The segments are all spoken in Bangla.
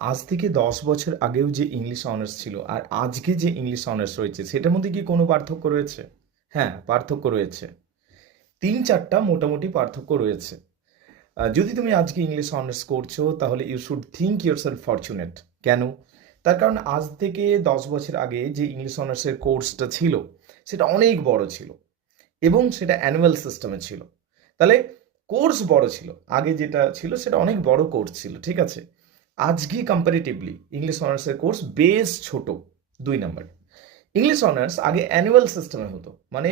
আজ থেকে 10 বছর আগেও যে ইংলিশ অনার্স ছিল আর আজকে যে ইংলিশ অনার্স রয়েছে সেটার মধ্যে কি কোনো পার্থক্য রয়েছে? হ্যাঁ, পার্থক্য রয়েছে। 3-4টা মোটামুটি পার্থক্য রয়েছে। যদি তুমি আজকে ইংলিশ অনার্স করছো তাহলে you should think yourself fortunate. কেন? তার কারণ আজ থেকে 10 বছর আগে যে ইংলিশ অনার্সের কোর্সটা ছিল সেটা অনেক বড় ছিল এবং সেটা অ্যানুয়াল সিস্টেমে ছিল। তাহলে কোর্স বড় ছিল, আগে যেটা ছিল সেটা অনেক বড় কোর্স ছিল, ঠিক আছে? আজকে কম্পারেটিভলি ইংলিশ অনার্সের কোর্স বেশ ছোট। 2 নাম্বার, ইংলিশ অনার্স আগে অ্যানুয়াল সিস্টেমে হতো, মানে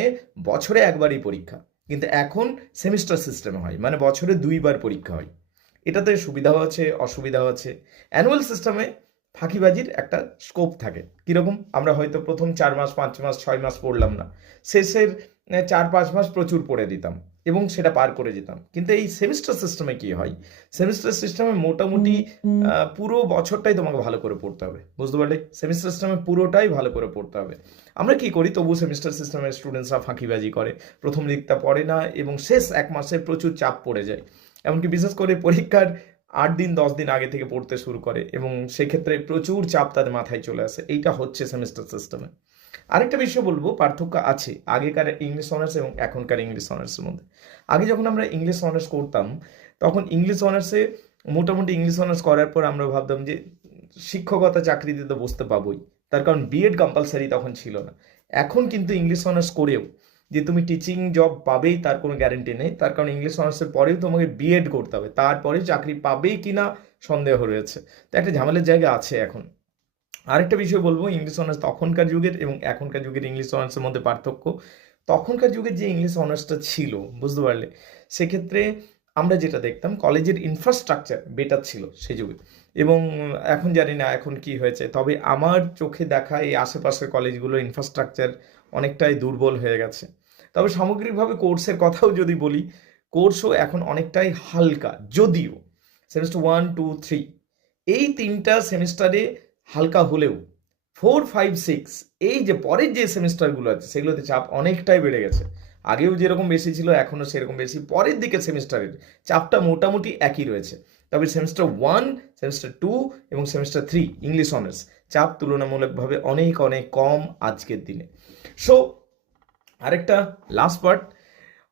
বছরে একবারই পরীক্ষা, কিন্তু এখন সেমিস্টার সিস্টেমে হয়, মানে বছরে 2বার পরীক্ষা হয়। এটাতে সুবিধাও আছে, অসুবিধাও আছে। অ্যানুয়াল সিস্টেমে ফাঁকিবাজির একটা স্কোপ থাকে। কীরকম? আমরা হয়তো প্রথম 4 মাস, 5 মাস, 6 মাস পড়লাম না, শেষের 4-5 মাস প্রচুর পড়ে দিতাম এবং সেটা পার করে যেতাম। কিন্তু এই সেমিস্টার সিস্টেমে কি হয়? সেমিস্টার সিস্টেমে মোটামুটি পুরো বছরটাই তোমাকে ভালো করে পড়তে হবে, বুঝতে পারলে? সেমিস্টার সিস্টেমে পুরোটাই ভালো করে পড়তে হবে। আমরা কি করি, তবু সেমিস্টার সিস্টেমের স্টুডেন্টসরা ফাঁকিবাজি করে, প্রথম দিকটা পড়ে না এবং শেষ 1 মাসে প্রচুর চাপ পড়ে যায়। এমনকি বিশেষ করে পরীক্ষার 8 দিন 10 দিন আগে থেকে পড়তে শুরু করে এবং সেক্ষেত্রে প্রচুর চাপ তাদের মাথায় চলে আসে। এইটা হচ্ছে সেমিস্টার সিস্টেমে। আরেকটা বিষয় বলবো, পার্থক্য আছে আগেকার ইংলিশ অনার্স এবং এখনকার ইংলিশ অনার্সের মধ্যে। আগে যখন আমরা ইংলিশ অনার্স করতাম তখন ইংলিশ অনার্সে মোটামুটি ইংলিশ অনার্স করার পর আমরা ভাবতাম যে শিক্ষকতা চাকরিতে তো বসতে পাবোই, তার কারণ বিএড কম্পালসারি তখন ছিল না। এখন কিন্তু ইংলিশ অনার্স করেও যে তুমি টিচিং জব পাবেই তার কোনো গ্যারেন্টি নেই, তার কারণ ইংলিশ অনার্সের পরেও তোমাকে বিএড করতে হবে, তারপরে চাকরি পাবেই কিনা সন্দেহ রয়েছে। তো একটা ঝামেলার জায়গা আছে এখন। আরেকটা বিষয় বলবো, ইংলিশ অনার্স তখনকার যুগের এবং এখনকার যুগের ইংলিশ অনার্সের মধ্যে পার্থক্য। তখনকার যুগের যে ইংলিশ অনার্সটা ছিল, বুঝতে পারলে, সেক্ষেত্রে আমরা যেটা দেখতাম কলেজের ইনফ্রাস্ট্রাকচার বেটার ছিল সে যুগে। এবং এখন জানি না এখন কি হয়েছে, তবে আমার চোখে দেখা এই আশেপাশের কলেজগুলোর ইনফ্রাস্ট্রাকচার অনেকটাই দুর্বল হয়ে গেছে। তবে সামগ্রিকভাবে কোর্সের কথাও যদি বলি, কোর্সও এখন অনেকটাই হালকা, যদিও সেমিস্টার 1, 2, 3 এই 3টা সেমিস্টারে হালকা হলেও 4, 5, 6 এই যে পরের যে সেমিস্টারগুলো আছে সেগুলোতে চাপ অনেকটাই বেড়ে গেছে। আগেও যেরকম বেশি ছিল এখনও সেরকম বেশি, পরের দিকে সেমিস্টারের চাপটা মোটামুটি একই রয়েছে। তবে সেমিস্টার 1, সেমিস্টার 2 এবং সেমিস্টার 3 ইংলিশ অনার্স চাপ তুলনামূলকভাবে অনেক অনেক কম আজকের দিনে। সো আরেকটা লাস্ট পার্ট,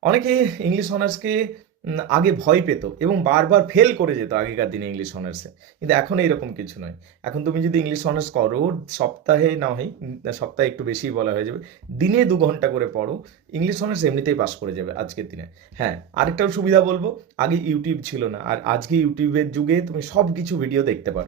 অনেকে ইংলিশ অনার্সকে আগে ভয় পেত এবং বারবার ফেল করে যেত আগেকার দিনে ইংলিশ অনার্সে, কিন্তু এখন এইরকম কিছু নয়। এখন তুমি যদি ইংলিশ অনার্স করো, সপ্তাহে না হয়, সপ্তাহে একটু বেশি বলা হয়ে যাবে, দিনে 2 ঘন্টা করে পড়ো, ইংলিশ অনার্স এমনিতেই পাস করে যাবে আজকের দিনে। হ্যাঁ, আরেকটাও সুবিধা বলবো, আগে ইউটিউব ছিল না, আর আজকে ইউটিউবের যুগে তুমি সব কিছু ভিডিও দেখতে পারো।